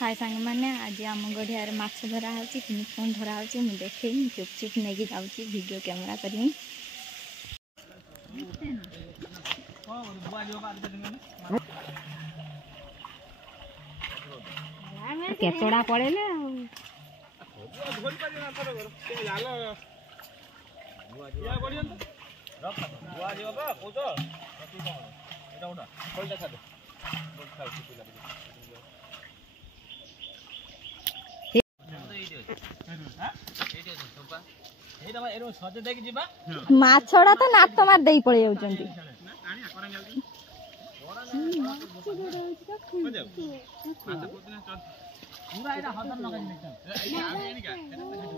हाय सांग मैंने आज आम गढ़िया माछ धरा हो कौन धरा हो देखे चुपचुप नहीं जाऊँगी वीडियो कैमेरा करी केतड़ा पड़े माछड़ा तो नाथ मार दे पड़े जाउछंती पूरा एटा हदन नगन मिटन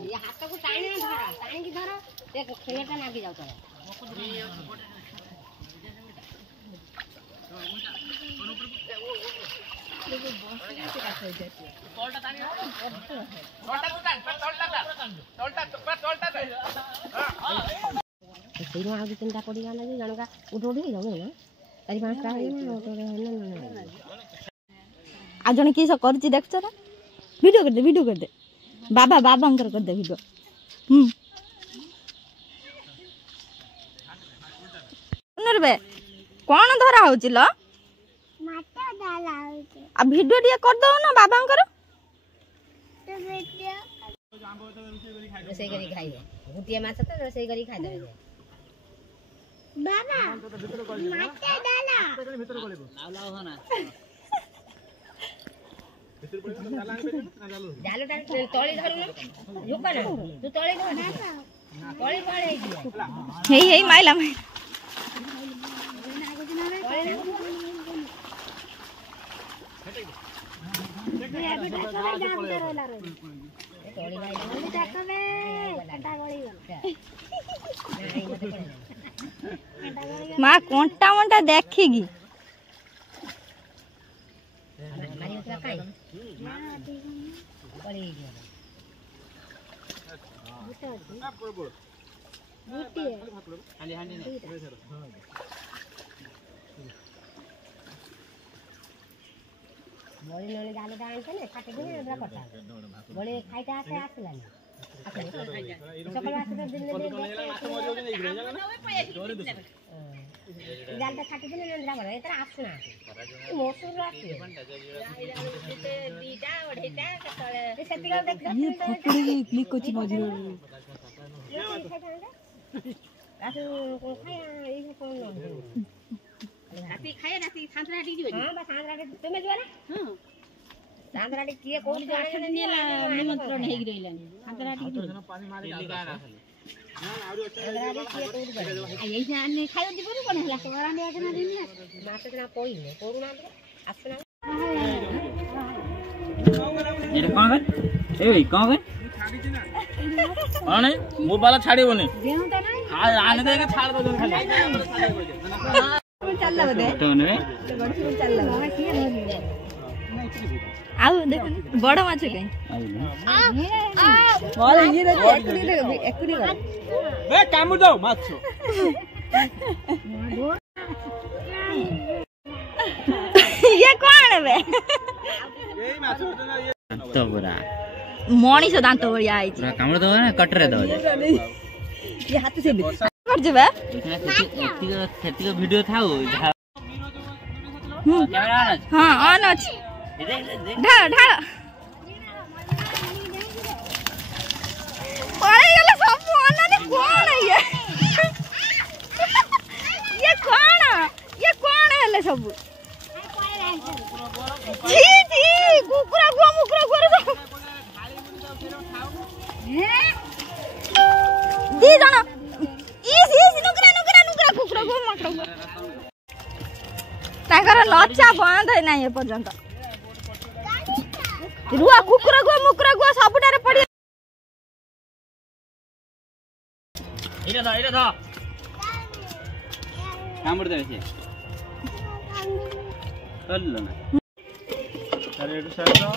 ये हाथ को टाणी की धरो देख खेलटा नागी जाउ तो आज जन किस कर देखछ ना वीडियो कर दे बाबा बाबांकर कर दे वीडियो रे कौन धरा होची ल माटा डाला होची आ वीडियो दिया कर दो ना बाबांकर तो वीडियो रोसई करी खाइबे गुटिया माछ तो रोसई करी खाइ देबे बाबा माटा डाला भीतर गलेबो लाव हो ना जालो टाइम तळी धरु ना झुका ना तू तळी धर तळी पळे हे माइला माँ कंटा मंटा देखेगी बड़ी नले जाले डांटे ने काटे दिन एबरा कटा बड़ी खाइता आसे आसलानी सकाळ आसे दिन दिन जालटा काटे दिन एबरा बड़ा एतरा आसना मोसुर आसे बीटा ओढेटा कतळे सेतिगा देख ये फुकड़ी क्लिक कोची मजरो आसे खाया ए कोन राती खाए राती सांतराटी दियो हां बस सांतराटी तुमे जो ना हां सांतराटी किए कोन जाने नेला निमंत्रण हेगी रहिला सांतराटी पानी मारे दिल्ली का राखले ना आउरी अच्छा आई जाने खायो दिबो कोन हला सोराने आजना दिनी मासे ना कोई ने कोरुना आसना ये कोन कर ए कोन कर आने मोबाइल छाड़ीबोनी देहु त ना हां आने दे के छाड़ दो खाली चल बदे तो ने गडसी चल लगा की धरले आउ देख बड़ माछ कहीं और ये रे एकुरी कर बे कामु दो माछ ये कौन है बे यही माछ तो पूरा मणिष दांत बढिया आइछ पूरा कामु दो ना कटरे दो ये हाथ से कर जेबे खेती का वीडियो था कैमरा हां ऑन अछि ढाल ढाल पड़े गेले सब ऑन ने कोन है ये कौन है ले सब जी जी कुकुरा गो मुकुरा गो दी जाना कुकुरा गो मकड़ा ताकर लच्चा बंद है ना ये पर्यंत रुआ कुकुरा गो मुकुरा गो सबटारे पड़ी इरा धा कामड़ दे से चल ना अरे एटू सर दो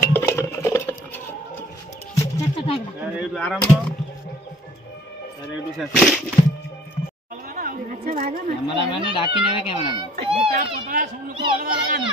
अरे एटू आरंभ अरे एटू से अच्छा भागा ना कैमरा मैंने डाकी नेवे कैमरा में बेटा पतला सुन को अलग लगा ना